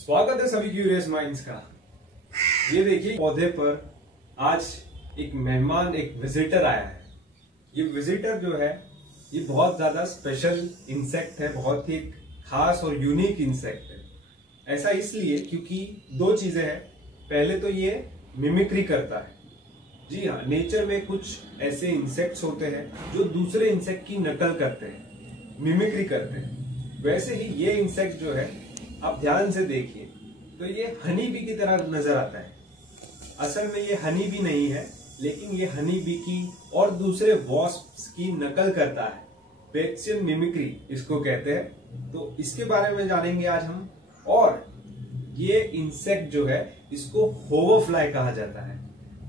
स्वागत है सभी क्यूरियस माइंड्स का। ये देखिए पौधे पर आज एक मेहमान, एक विजिटर आया है। ये विजिटर जो है ये बहुत ज्यादा स्पेशल इंसेक्ट है, बहुत ही खास और यूनिक इंसेक्ट है। ऐसा इसलिए क्योंकि दो चीजें हैं। पहले तो ये मिमिक्री करता है। जी हाँ, नेचर में कुछ ऐसे इंसेक्ट्स होते हैं जो दूसरे इंसेक्ट की नकल करते हैं, मिमिक्री करते हैं। वैसे ही ये इंसेक्ट जो है, आप ध्यान से देखिए तो ये हनी बी की तरह नजर आता है। असल में ये हनी बी नहीं है, लेकिन ये हनी बी की और दूसरे वॉस्प्स की नकल करता है। बेट्सियन मिमिक्री इसको कहते हैं। तो इसके बारे में जानेंगे आज हम। और ये इंसेक्ट जो है इसको होवरफ्लाई कहा जाता है,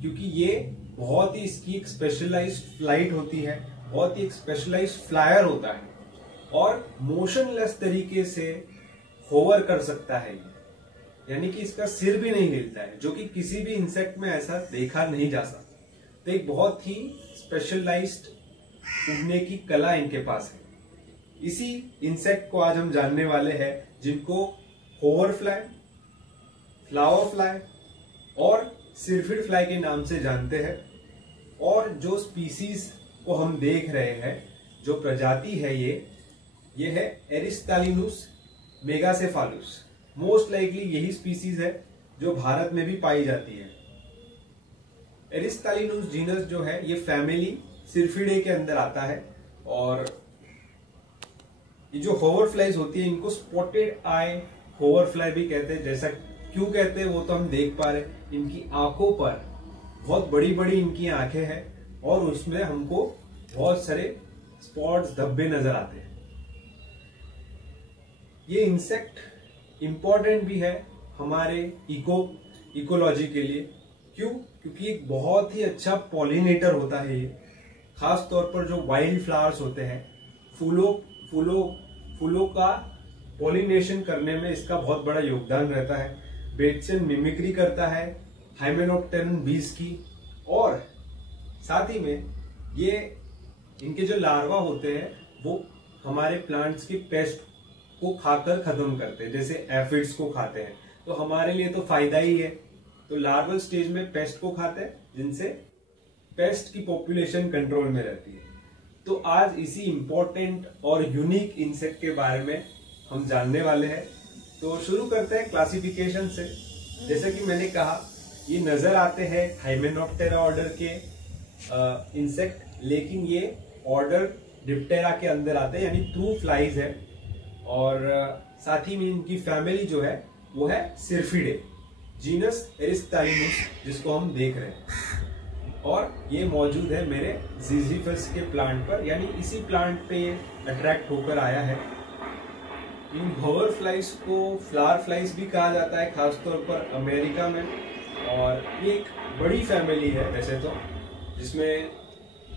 क्योंकि ये बहुत ही इसकी एक स्पेशलाइज्ड फ्लाइट होती है, बहुत ही एक स्पेशलाइज्ड फ्लायर होता है और मोशनलेस तरीके से होवर कर सकता है। यानी कि इसका सिर भी नहीं हिलता है, जो कि किसी भी इंसेक्ट में ऐसा देखा नहीं जा सकता। तो एक बहुत ही स्पेशलाइज्ड उड़ने की कला इनके पास है। इसी इंसेक्ट को आज हम जानने वाले हैं, जिनको होवरफ्लाई, फ्लावर फ्लाई और सिरफिड फ्लाई के नाम से जानते हैं। और जो स्पीसीज को हम देख रहे हैं, जो प्रजाति है ये है एरिस्टालिनुस मेगासेफालुस। मोस्ट लाइकली यही स्पीसीज है जो भारत में भी पाई जाती है। एरिस्टालिनुस जीनस जो है ये फैमिली सिरफिडे के अंदर आता है। और ये जो होवरफ्लाइज होती है इनको स्पॉटेड आई होवरफ्लाई भी कहते हैं। जैसा क्यों कहते हैं वो तो हम देख पा रहे हैं, इनकी आंखों पर बहुत बड़ी बड़ी इनकी आंखें हैं और उसमें हमको बहुत सारे स्पॉट्स, धब्बे नजर आते हैं। ये इंसेक्ट इंपॉर्टेंट भी है हमारे इकोलॉजी के लिए। क्यों? क्योंकि एक बहुत ही अच्छा पॉलिनेटर होता है ये। खास तौर पर जो वाइल्ड फ्लावर्स होते हैं, फूलों का पॉलिनेशन करने में इसका बहुत बड़ा योगदान रहता है। बेट्सियन मिमिक्री करता है हाइमेनोप्टेरन बीज की। और साथ ही में ये इनके जो लार्वा होते हैं वो हमारे प्लांट्स की पेस्ट को खाकर खत्म करते हैं, जैसे एफिड्स को खाते हैं। तो हमारे लिए तो फायदा ही है। तो लार्वल स्टेज में पेस्ट को खाते हैं, जिनसे पेस्ट की पॉपुलेशन कंट्रोल में रहती है। तो आज इसी इंपॉर्टेंट और यूनिक इंसेक्ट के बारे में हम जानने वाले हैं। तो शुरू करते हैं क्लासिफिकेशन से। जैसा कि मैंने कहा, ये नजर आते हैं हाइमेनोप्टेरा ऑर्डर के इंसेक्ट, लेकिन ये ऑर्डर डिप्टेरा के अंदर आते हैं, यानी ट्रू फ्लाइज है। और साथ ही में इनकी फैमिली जो है वो है सिरफिडे, जीनस एरिस्टालिनुस, जिसको हम देख रहे हैं। और ये मौजूद है मेरे जिजीफस के प्लांट पर, यानी इसी प्लांट पे ये अट्रैक्ट होकर आया है। इन होवरफ्लाइज को फ्लावर फ्लाइज भी कहा जाता है, खासतौर पर अमेरिका में। और ये एक बड़ी फैमिली है वैसे तो, जिसमें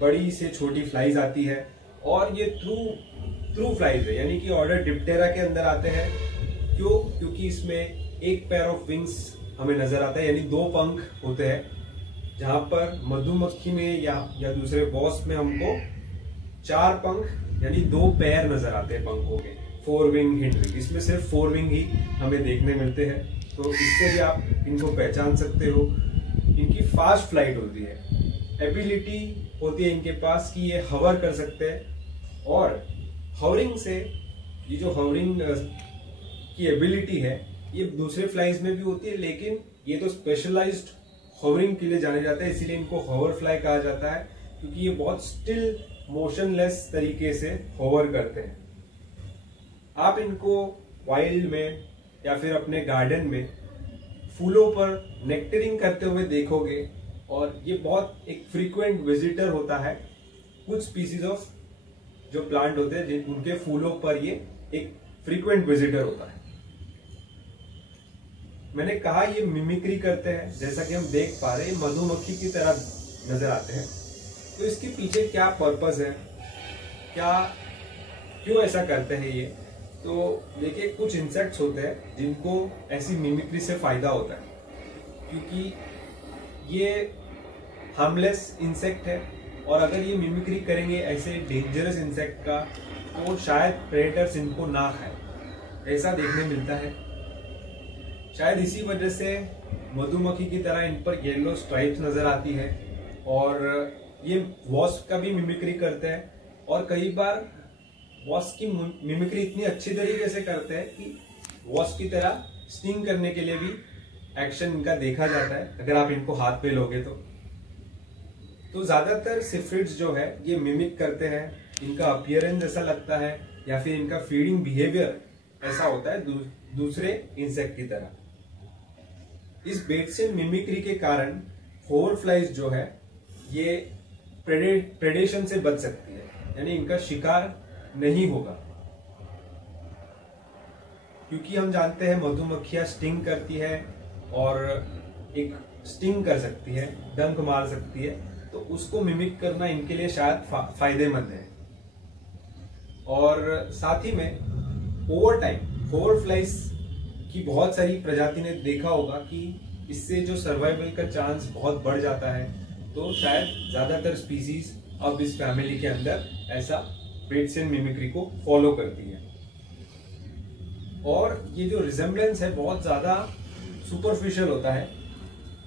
बड़ी से छोटी फ्लाइज आती है। और ये ट्रू फ्लाइज है, यानी कि ऑर्डर डिप्टेरा के अंदर आते हैं। क्यों? क्योंकि इसमें एक पेयर ऑफ विंग्स हमें नजर आता है, यानी दो पंख होते हैं। जहां पर मधुमक्खी में या दूसरे वॉस्प में हमको चार पंख यानी दो पैर नजर आते हैं पंखों के, 4 विंग हिंड विंग। इसमें सिर्फ 4 विंग ही हमें देखने मिलते हैं। तो इससे भी आप इनको पहचान सकते हो। इनकी फास्ट फ्लाइट होती है, एबिलिटी होती है इनके पास कि ये हवर कर सकते हैं। और हवरिंग से, ये जो हवरिंग की एबिलिटी है ये दूसरे फ्लाइज में भी होती है, लेकिन ये तो स्पेशलाइज्ड हवरिंग के लिए जाने जाते हैं, इसीलिए इनको हवर फ्लाई कहा जाता है। क्योंकि ये बहुत स्टिल, मोशनलेस तरीके से हवर करते हैं। आप इनको वाइल्ड में या फिर अपने गार्डन में फूलों पर नेक्टरिंग करते हुए देखोगे। और ये बहुत एक फ्रीक्वेंट विजिटर होता है। कुछ स्पीसीज ऑफ जो प्लांट होते हैं उनके फूलों पर ये एक फ्रीक्वेंट विजिटर होता है। मैंने कहा ये मिमिक्री करते हैं, जैसा कि हम देख पा रहे हैं मधुमक्खी की तरह नजर आते हैं। तो इसके पीछे क्या पर्पस है, क्यों ऐसा करते हैं ये? तो देखिए, कुछ इंसेक्ट्स होते हैं जिनको ऐसी मिमिक्री से फायदा होता है, क्योंकि ये हार्मलेस इंसेक्ट है। और अगर ये मिमिक्री करेंगे ऐसे डेंजरस इंसेक्ट का, तो शायद प्रेडेटर्स इनको ना खाए, ऐसा देखने मिलता है। शायद इसी वजह से मधुमक्खी की तरह इन पर येलो स्ट्राइप्स नजर आती है। और ये वॉस्प का भी मिमिक्री करते हैं और कई बार वॉस्प की मिमिक्री इतनी अच्छी तरीके से करते हैं कि वॉस्प की तरह स्टिंग करने के लिए भी एक्शन इनका देखा जाता है अगर आप इनको हाथ पे लोगे तो ज्यादातर सिफ्रिड्स जो है ये मिमिक करते हैं। इनका अपीयरेंस ऐसा लगता है या फिर इनका फीडिंग बिहेवियर ऐसा होता है दूसरे इंसेक्ट की तरह। इस बेटसियन मिमिक्री के कारण होवर फ्लाइज जो है ये प्रेडेशन से बच सकती है, यानी इनका शिकार नहीं होगा। क्योंकि हम जानते हैं मधुमक्खियां स्टिंग करती है और एक स्टिंग कर सकती है, डंक मार सकती है, तो उसको मिमिक करना इनके लिए शायद फायदेमंद है। और साथ ही में ओवर टाइम होवर फ्लाइज की बहुत सारी प्रजाति ने देखा होगा कि इससे जो सर्वाइवल का चांस बहुत बढ़ जाता है, तो शायद ज्यादातर स्पीसीज अब इस फैमिली के अंदर ऐसा बेटसियन मिमिक्री को फॉलो करती है। और ये जो रिजेम्बलेंस है बहुत ज्यादा सुपरफिशियल होता है।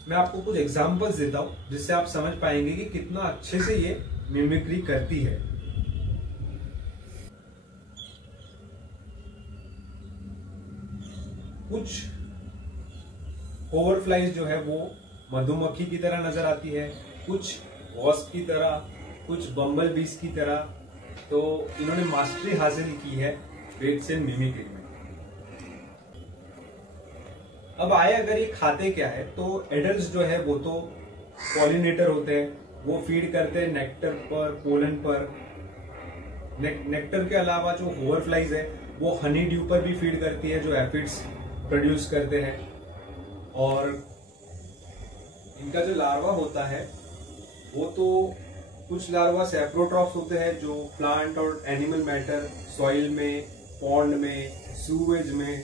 मैं आपको कुछ एग्जांपल्स देता हूं जिससे आप समझ पाएंगे कि कितना अच्छे से ये मिमिक्री करती है। कुछ होवरफ्लाइज जो है वो मधुमक्खी की तरह नजर आती है, कुछ वॉस्प की तरह, कुछ बम्बल बीज की तरह। तो इन्होंने मास्टरी हासिल की है बेटसियन मिमिक्री में। अब आए अगर ये खाते क्या है, तो एडल्ट्स जो है वो तो पॉलिनेटर होते हैं, वो फीड करते हैं नेक्टर पर, पोलन पर। नेक्टर के अलावा जो होवरफ्लाइज है वो हनी ड्यू पर भी फीड करती है, जो एफिड्स प्रोड्यूस करते हैं। और इनका जो लार्वा होता है वो तो कुछ लार्वा सैप्रोट्रॉप्स होते हैं जो प्लांट और एनिमल मैटर, सॉइल में, पॉन्ड में, सूवेज में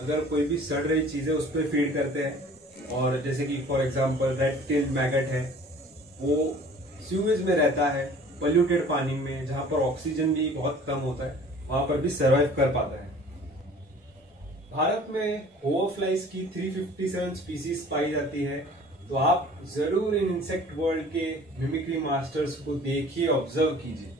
अगर कोई भी सड़ रही चीजें उस पर फीड करते हैं। और जैसे कि for example red tailed maggot है, वो सीवेज में रहता है, पोल्यूटेड पानी में जहां पर ऑक्सीजन भी बहुत कम होता है, वहां पर भी सर्वाइव कर पाता है। भारत में होवरफ्लाइज की 357 स्पीसीज पाई जाती है। तो आप जरूर इन इंसेक्ट वर्ल्ड के मिमिक्री मास्टर्स को देखिए, ऑब्जर्व कीजिए।